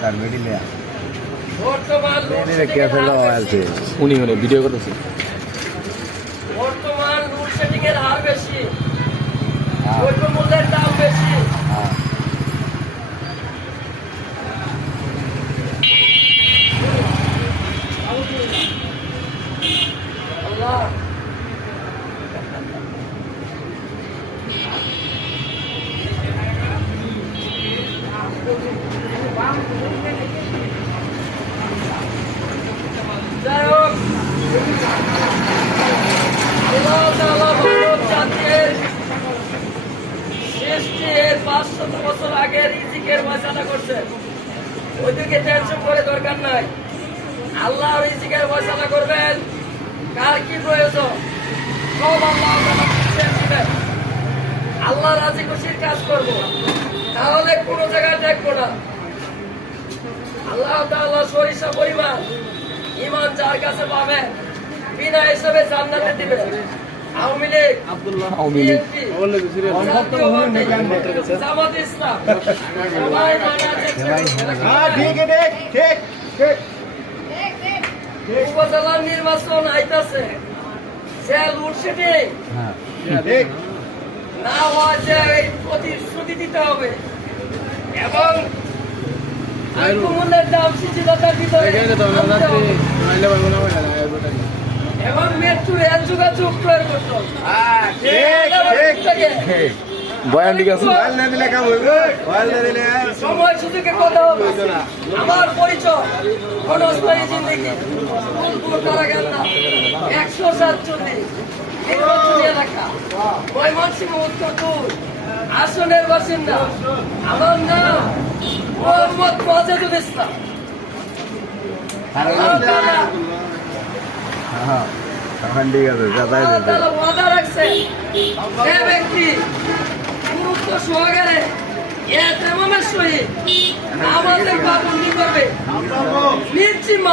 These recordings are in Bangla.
তার মিডিলে বর্তমান উনি ভিডিও করতেছে। বর্তমান লোডশেডিং এর হার বেশি, দ্রব্য মূল্যের দাম বেশি। আল্লাহ যাই হোক, আল্লাহ তাআলা মানব জাতির সৃষ্টির 500 বছর আগে রিজিকের ফয়সালা করছেন। ওইদিকে টেনশন করে দরকার নাই। আল্লাহ রিজিকের ফয়সালা করবেন। কার কি প্রয়োজন সব আল্লাহ তাআলা বুঝিয়ে দিবেন। আল্লাহ রাজি খুশির কাজ করব, তাহলে কোনো জায়গায় দেখবো না। আল্লাহ তাআলা সরিষা পরিমাণ ঈমান যার কাছে পাবেন বিনা হিসাবে জান্নাতে দিবেন। আওয়ামী লীগ, বিএনপি, জাতীয় পার্টি, জামাত ইসলাম সবাই উপজেলার নির্বাচন আইতাছে। সে লোডশেডিং না হওয়া যায় প্রতিশ্রুতি দিতে হবে এবং দ্রব্যমূল্যের দাম শিথিলতার ভিতরে এবং মেট্রো রেল যোগাযোগ প্রয়োগ করতে হবে। বয়ান ঠিক আছে। সময় সুযোগে কথা হবে। আমার পরিচয় ক্ষণস্থায়ী জিন্দেগি, ফুলপুর কারাগান্না 147 নির্বাচনী এলাকা, ময়মনসিংহ উত্তর 2 আসনের বাসিন্দা। আমার নাম মোহাম্মদ মাজেদুল ইসলাম। আল্লাহ তাআলা ওয়াদা রাখছেন, যে ব্যক্তি গুরুত্ব সহকারে এতেমামের সহিত আমাদের পাবন্দি করবে নিশ্চিত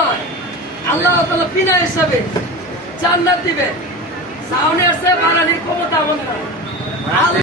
আল্লাহ তাআলা বিনা হিসাবে জান্নাত দিবেন। সাউন্ড আসছে বাড়ানির ক্ষমতা আমার নাই।